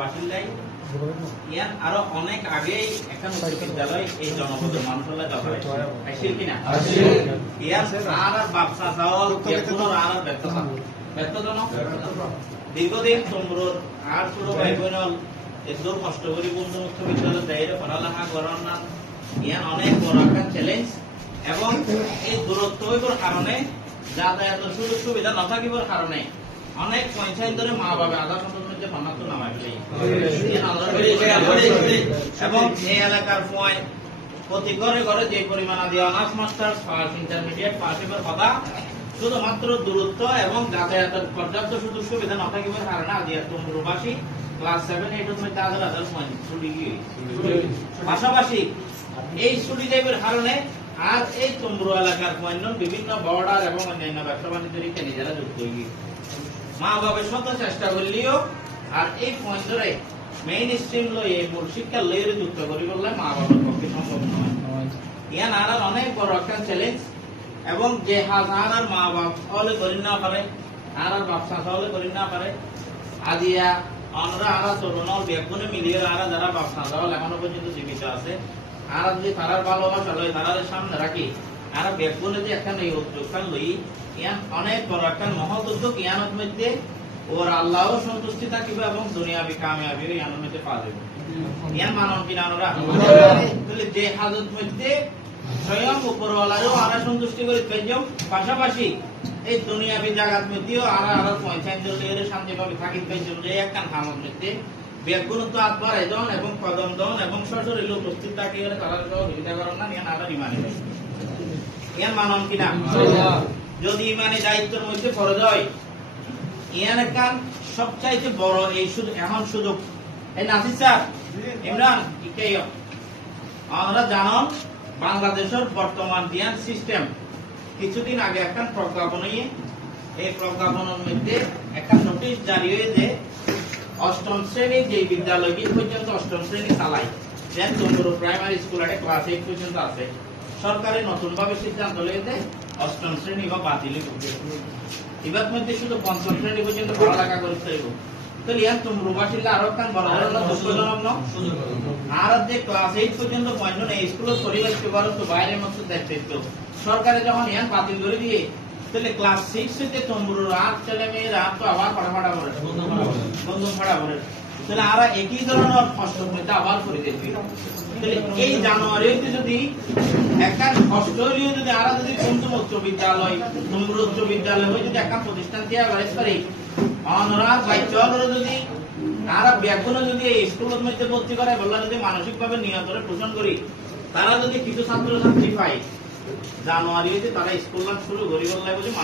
বাসিন্দাই ইয়ান আরো অনেক আগেই একটা বিদ্যালয় এই জনপদের মানুষের দরকার আসছিল কিনা ইয়ান আর বাপসা চাওয়াল কোনো আর ব্যর্থজনক দীর্ঘদিন তোমরা আর ছোট ভাই বোন এত কষ্ট করে বন্ধু মুক্ত বিদ্যালয় বাইরে পড়ালেখা করার না ইয়ান অনেক বড় একটা চ্যালেঞ্জ এবং এই দূরত্বের কারণে যাতায়াতের সুযোগ সুবিধা না থাকিবার কারণে অনেক পঞ্চায়েত ধরে মা বাবা আধা সন্তানের যে মানাতো নামাই এবং এই এলাকার পয়েন্ট প্রতি ঘরে ঘরে যে পরিমাণ আদি honours masters first intermediate pass এর কথা শুধুমাত্র দূরত্ব এবং যাতায়াতের পর্যাপ্ত সুযোগ সুবিধা না থাকিবার কারণে আদি তোমরবাসী ক্লাস 7 8 এর মধ্যে আদার আদার পয়েন্ট ছুটি গিয়ে পাশাপাশি এই ছুটি যাইবার কারণে আর এই তোমরো এলাকার পয়েন্ট বিভিন্ন বর্ডার এবং অন্যান্য ব্যবসা বাণিজ্যের নিজেরা যুক্ত হয়ে গিয়ে মা বাবার শত চেষ্টা করলেও আর এই পয়েন্ট ধরে মেইন স্ট্রিম লই এই মূল শিক্ষা লইরে যুক্ত করি বললে মা বাবার পক্ষে সম্ভব নয় ইয়ান আর অনেক বড় একটা চ্যালেঞ্জ এবং যে হাজার আর মা বাপ হলে করি না পারে আর ব্যবসা হলে করি না পারে আদিয়া আমরা আর তরুণ বেগুনে মিলিয়ে আর যারা ব্যবসা হলে এখনো পর্যন্ত জীবিত আছে আর যদি তারার ভালোবাসা লই তারার সামনে রাখি আর বেগুনে যে একটা এই উদ্যোগটা লই ইয়ান অনেক বড় একটা মহৎ উদ্যোগ ইয়ানের মধ্যে ওর আল্লাহও সন্তুষ্টি থাকিবে এবং দুনিয়াবি কামিয়াবি ইয়ানের মধ্যে পাওয়া যাবে ইয়ান মানন কিনা আমরা তাহলে যে হাজত মধ্যে স্বয়ং উপরওয়ালারও আরা সন্তুষ্টি করে পেজম পাশাপাশি এই দুনিয়াবি জায়গার মধ্যেও আরা আরো পঞ্চায়েত দলের শান্তিভাবে থাকি পেজম যে একটা হামত মধ্যে বেগুন তো আত্মার এজন এবং কদম দন এবং সশরীর উপস্থিত থাকি তারা সহযোগিতা করেন না ইয়ান আরা ইমানে ইয়ান মানন কিনা যদি ইমানে দায়িত্বের মধ্যে ফরজ হয় ইয়ান একটা সবচাইতে বড় এই এখন সুযোগ এই নাসির স্যার ইমরান আমরা জানান বাংলাদেশের বর্তমান জ্ঞান সিস্টেম কিছুদিন আগে একটা প্রজ্ঞাপন এই প্রজ্ঞাপনের মধ্যে একটা নোটিশ জারি হয়েছে অষ্টম শ্রেণী যে বিদ্যালয়টি পর্যন্ত অষ্টম শ্রেণী চালায় যেন তোমরা প্রাইমারি স্কুল একটা ক্লাস 8 পর্যন্ত আছে সরকারের নতুন ভাবে সিদ্ধান্ত লইতে অষ্টম শ্রেণী বা বাতিল করবে এবার মধ্যে শুধু পঞ্চম শ্রেণী পর্যন্ত পড়ালেখা করতে হইব তাহলে ইয়ান তোমরা বাসিন্দা আরো কান বড় ধরনের দুঃখজনক ন আর যে ক্লাস 8 পর্যন্ত পয়েন্ট এই স্কুলের পরিবেশকে বড় তো বাইরের মতো দেখতে তো সরকারে যখন ইয়ান বাতিল করে দিয়ে তাহলে ক্লাস 6 থেকে তোমরা রাত ছেলে মেয়েরা তো আবার পড়াফাড়া করে বন্ধু পড়া করে তাহলে আর একই ধরনের অষ্টম মধ্যে আবার করে দিবি তাহলে এই জানুয়ারিতে যদি একটা অস্ট্রেলিয়া যদি আর যদি পঞ্চম উচ্চ বিদ্যালয় তোমরা উচ্চ বিদ্যালয় হয়ে যদি একটা প্রতিষ্ঠান দিয়ে বাড়াইতে পারি অনরাজ বাইচলরে যদি আর বেগুনে যদি এই স্কুলের মধ্যে ভর্তি করে বললা যদি মানসিকভাবে নিয়ন্ত্রণে পোষণ করি তারা যদি কিছু ছাত্র ছাত্রী পায় জানুয়ারিতে তারা স্কুল শুরু করি বললে